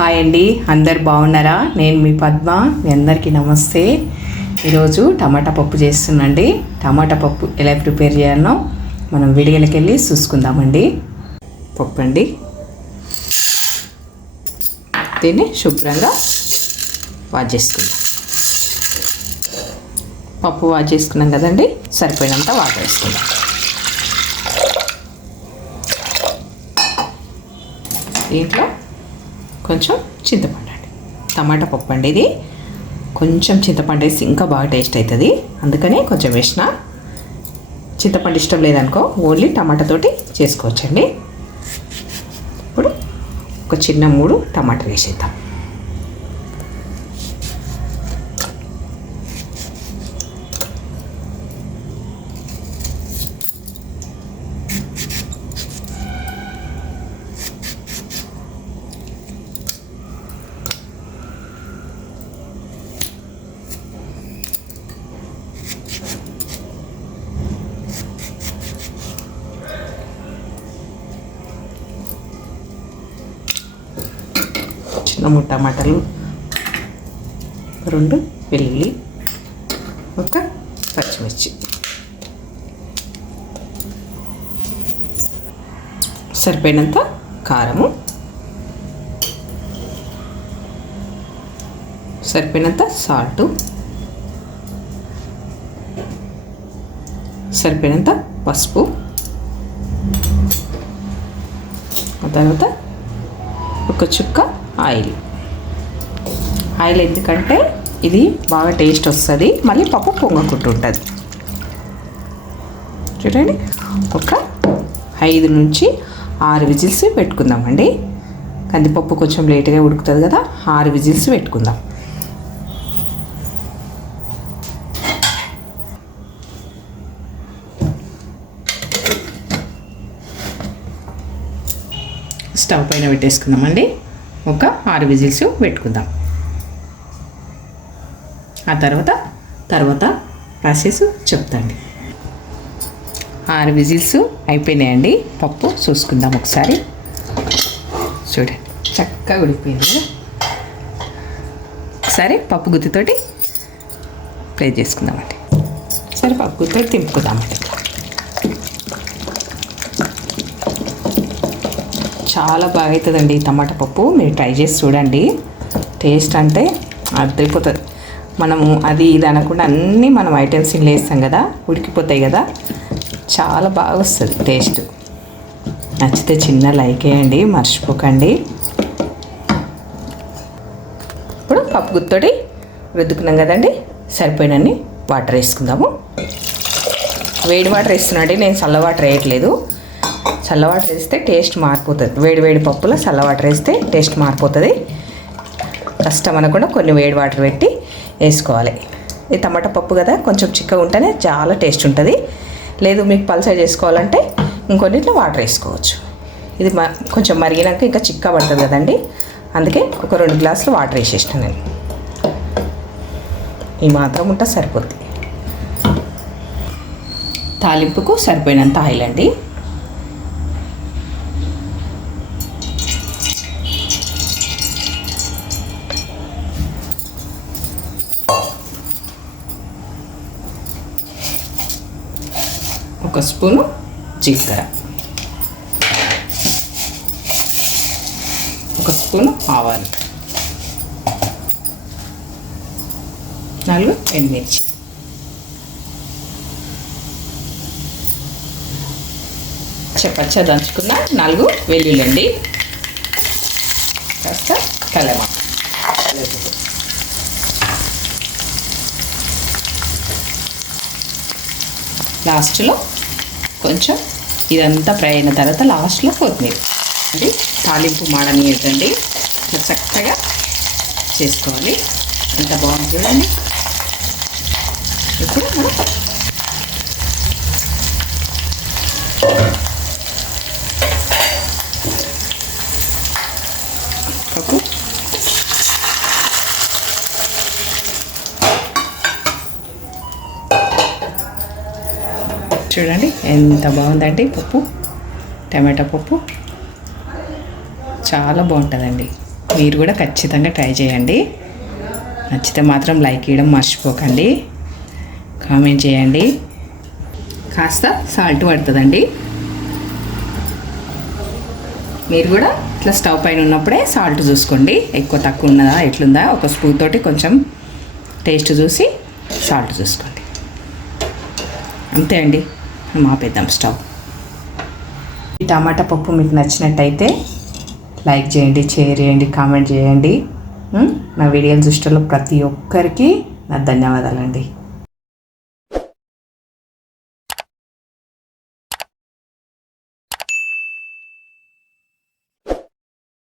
Hi అండి, అందరు బాగున్నారా? నేను మీ పద్మ. మీ అందరికీ నమస్తే. ఈరోజు టమాటా పప్పు చేస్తున్నాండి. టమాటా పప్పు ఎలా ప్రిపేర్ చేయాలనో మనం విడిగలకి వెళ్ళి చూసుకుందామండి. పప్పు అండి, దీన్ని శుభ్రంగా వాష్ చేసుకుందాం. పప్పు వాష్ చేసుకున్నాం కదండి, సరిపోయినంత వాటర్ వేసుకుందాం. దీంట్లో కొంచెం చింతపండు అండి. టమాటా పప్పు అండి ఇది. కొంచెం చింతపండు వేసి ఇంకా బాగా టేస్ట్ అవుతుంది, అందుకని కొంచెం వేసిన. చింతపండు ఇష్టం లేదనుకో ఓన్లీ టమాటాతోటి చేసుకోవచ్చండి. ఇప్పుడు ఒక చిన్న 3 టమాటాలు వేసేద్దాం. చిన్న 3 టమాటాలు, 2 వెల్లుల్లి, ఒక పచ్చిమిర్చి, సరిపోయినంత కారము, సరిపోయినంత సాల్టు, సరిపోయినంత పసుపు, ఆ తర్వాత ఒక చుక్క ఆయిల్. ఎందుకంటే ఇది బాగా టేస్ట్ వస్తుంది, మళ్ళీ పప్పు పొంగకుంటూ ఉంటుంది. చూడండి, ఒక 5 నుంచి 6 విజిల్స్ పెట్టుకుందామండి. కందిపప్పు కొంచెం లేట్గా ఉడుకుతుంది కదా, 6 విజిల్స్ పెట్టుకుందాం. స్టవ్ పైన పెట్టేసుకుందామండి. ఒక 6 విజిల్స్ పెట్టుకుందాం. ఆ తర్వాత ప్రాసెస్ చెప్తాండి. 6 విజిల్స్ అయిపోయినాయండి. పప్పు చూసుకుందాం ఒకసారి. చూడండి, చక్కగా ఉడికిపోయింది. ఒకసారి పప్పు గుత్తితోటి ప్లే చేసుకుందామండి. సరే, పప్పు గుత్తితోటి తింపుకుందామండి. చాలా బాగా అవుతుందండి టమాటా పప్పు. మీరు ట్రై చేసి చూడండి. టేస్ట్ అంటే అదిరిపోతుంది. మనము అది ఇది అనకుండా అన్నీ మనం ఐటమ్స్ ఇంట్లో వేస్తాం కదా, ఉడికిపోతాయి కదా, చాలా బాగా వస్తుంది టేస్ట్. నచ్చితే చిన్న లైక్ వేయండి, మర్చిపోకండి. ఇప్పుడు పప్పు గుత్తోటి రుద్దుకున్నాం కదండి, సరిపోయినన్ని వాటర్ వేసుకుందాము. వేడి వాటర్ వేస్తున్నాండి, నేను చల్ల వాటర్ వేయట్లేదు. చల్ల వాటర్ వేస్తే టేస్ట్ మారిపోతుంది. వేడి పప్పులో చల్ల వాటర్ వేస్తే టేస్ట్ మారిపోతుంది. కష్టం అనకుండా కొన్ని వేడి వాటర్ పెట్టి వేసుకోవాలి. ఇది టమాటా పప్పు కదా, కొంచెం చిక్కగా ఉంటేనే చాలా టేస్ట్ ఉంటుంది. లేదు మీకు పల్సగా చేసుకోవాలంటే ఇంకొన్నిట్లో వాటర్ వేసుకోవచ్చు. ఇది కొంచెం మరిగినాక ఇంకా చిక్క పడుతుంది కదండి, అందుకే ఒక 2 గ్లాసులు వాటర్ వేసేసిన నేను. ఈ మాత్రం ఉంటే సరిపోద్ది. తాలింపుకు సరిపోయినంత ఆయిల్ అండి. ఒక స్పూను జీలకర్ర, ఒక స్పూను ఆవాలు, 4 ఎండుమిర్చి, పచ్చ దంచుకున్న 4 వెల్లుల్లి అండి, కాస్త కలెమాకు. లాస్ట్లో కొంచెం ఇదంతా ఫ్రై అయిన తర్వాత లాస్ట్లో కొత్తిమీర అది తాలింపు మాడనియదండి. ఇట్లా చక్కగా చేసుకోవాలి. ఎంత బాగుంది చూడండి. ఇప్పుడు మనం పప్పు చూడండి ఎంత బాగుందండి పప్పు. టమాటా పప్పు చాలా బాగుంటుందండి. మీరు కూడా ఖచ్చితంగా ట్రై చేయండి. నచ్చితే మాత్రం లైక్ చేయడం మర్చిపోకండి, కామెంట్ చేయండి. కాస్త సాల్ట్ పడుతుందండి. మీరు కూడా ఇట్లా స్టవ్ పైన ఉన్నప్పుడే సాల్ట్ చూసుకోండి, ఎక్కువ తక్కువ ఉన్నదా ఎట్లుందా, ఒక స్పూన్ తోటి కొంచెం టేస్ట్ చూసి సాల్ట్ చూసుకోండి. అంతే అండి, ఆపేద్దాం స్టవ్. ఈ టమాటా పప్పు మీకు నచ్చినట్టయితే లైక్ చేయండి, షేర్ చేయండి, కామెంట్ చేయండి. నా వీడియోలు చూసేటప్పుడు ప్రతి ఒక్కరికి నా ధన్యవాదాలండి.